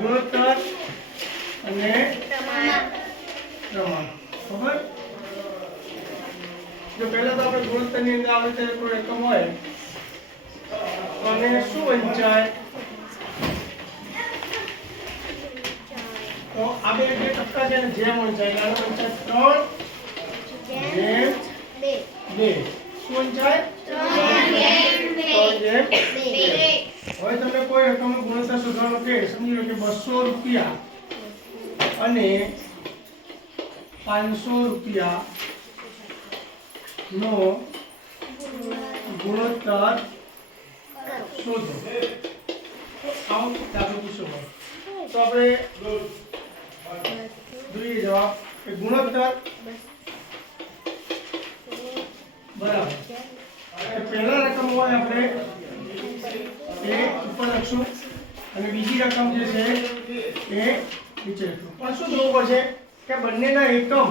ગુણોત્તર અને પ્રમાણ ખબર જો પહેલા તો આપણે ગુણોત્તરની અંદર આવે ત્યારે કોઈ એકમ હોય અને શું વંચાય તો આ બે જે ટકા છે ને જેમ વંચાય આનો વંચાય 3 જેમ 2 શું વંચાય 3 જેમ 2 હવે તમે કોઈ રકમનો ગુણોત્તર શોધવાનો કે સમજી લો કે 200 રૂપિયા અને 500 રૂપિયા નો ગુણોત્તર શોધો આવું દાખલો પૂછો તો આપણે જોઈએ જવાબ કે ગુણોત્તર બરાબર પહેલા રકમ હોય આપણે એ ઉપર લખશું અને બીજી રકમ જે છે એ નીચે લખશું પણ શું જોવું પડશે કે બંનેના એકમ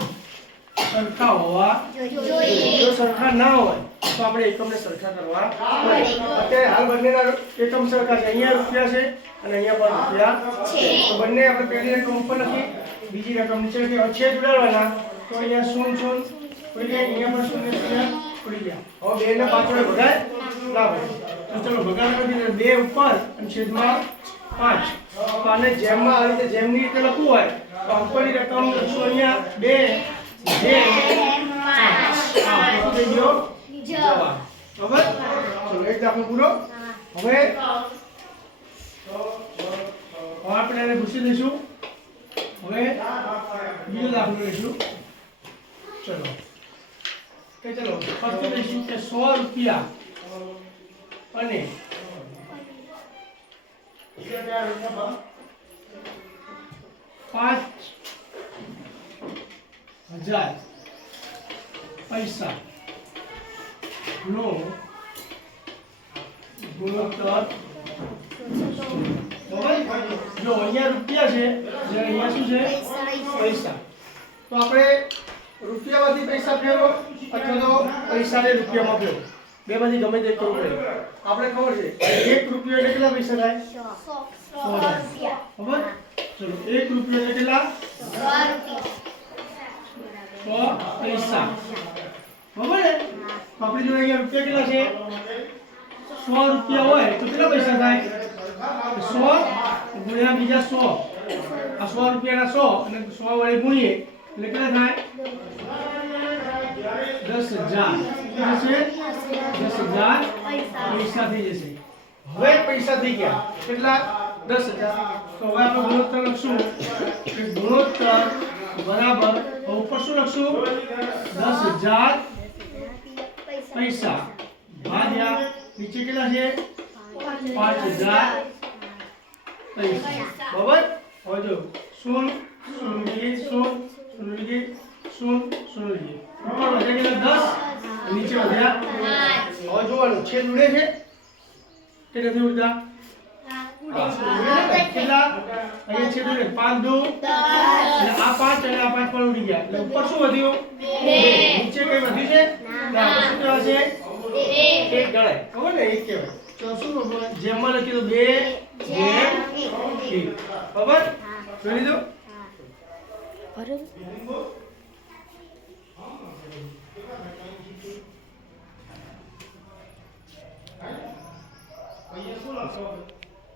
સરખા હોવા જોઈએ જો સરખા ના હોય તો આપણે એકમને સરખા કરવા પડે અત્યારે હાલ બંનેના એકમ સરખા છે અહીંયા રૂપિયા છે અને અહીંયા પણ રૂપિયા છે તો બંને આપણે પહેલી રકમ ઉપર લખી બીજી રકમ નીચે લખી હવે છેદ ઉડાડવાના તો અહીંયા 0 ઉડી ગયા અહીંયા પણ 0 ઉડી ગયા હવે બે ને પાછળ ભગાય ના ભગાય તો ચલો ભગાડવા દીધે 2 ઉપર અને છેદમાં 5 તો આને જેમમાં આ રીતે જેમની રીતે લખવું હોય તો ઉપરની રકમ લખશું અહીંયા 2 જેમ 5 આ તો થઈ ગયો જવાબ બરાબર ચલો એક દાખલો પૂરો હવે આપણે એને પૂછી લઈશું હવે બીજો દાખલો લઈશું ચલો ફર્સ્ટ લઈશું કે 100 રૂપિયા અને 5000 પૈસા નો ગુણોત્તર જો અહીંયા રૂપિયા છે અને અહીંયા શું છે પૈસા તો આપણે રૂપિયામાંથી પૈસા ફેરવો અથવા તો પૈસાને રૂપિયામાં ફેરવો બેમાંથી ગમે તે કરવું પડે આપણે ખબર છે 1 રૂપિયો એટલે કેટલા પૈસા થાય 100 ખબર ચલો 1 રૂપિયો એટલે કેટલા 100 પૈસા બરાબર ને તો આપણી જોડે અહીંયા રૂપિયા કેટલા છે 100 રૂપિયા હોય તો કેટલા પૈસા થાય 100 ગુણ્યા બીજા 100 આ 100 રૂપિયાના 100 અને 100 વડે ગુણીએ એટલે કેટલા થાય 10000 પૈસા થઈ જશે હવે પૈસા થઈ ગયા કેટલા 10000 તો હવે આપણે ગુણોત્તર લખશું કે ગુણોત્તર બરાબર ઉપર શું લખશું 10000 પૈસા ભાગ્યા નીચે કેટલા છે 5000 પૈસા બરાબર હવે જો 0 0 0 0 0 ઉપર વધે કેટલા 10 નીચે વધ્યા 5 હવે જોવાનું છેદ ઉડે છે કે નથી ઉડતા કેટલા અહીંયા છેદ ઉડે 5 2 અને આ 5 અને આ 5 પણ ઉડી ગયા એટલે ઉપર શું વધ્યું 2 નીચે કઈ વધ્યું છે ના શું કહેવાય છે 1 ગણાય ખબર ને 1 કહેવાય તો શું જેમમાં લખી દો 2 જેમ 1 ખબર જોઈ લીધું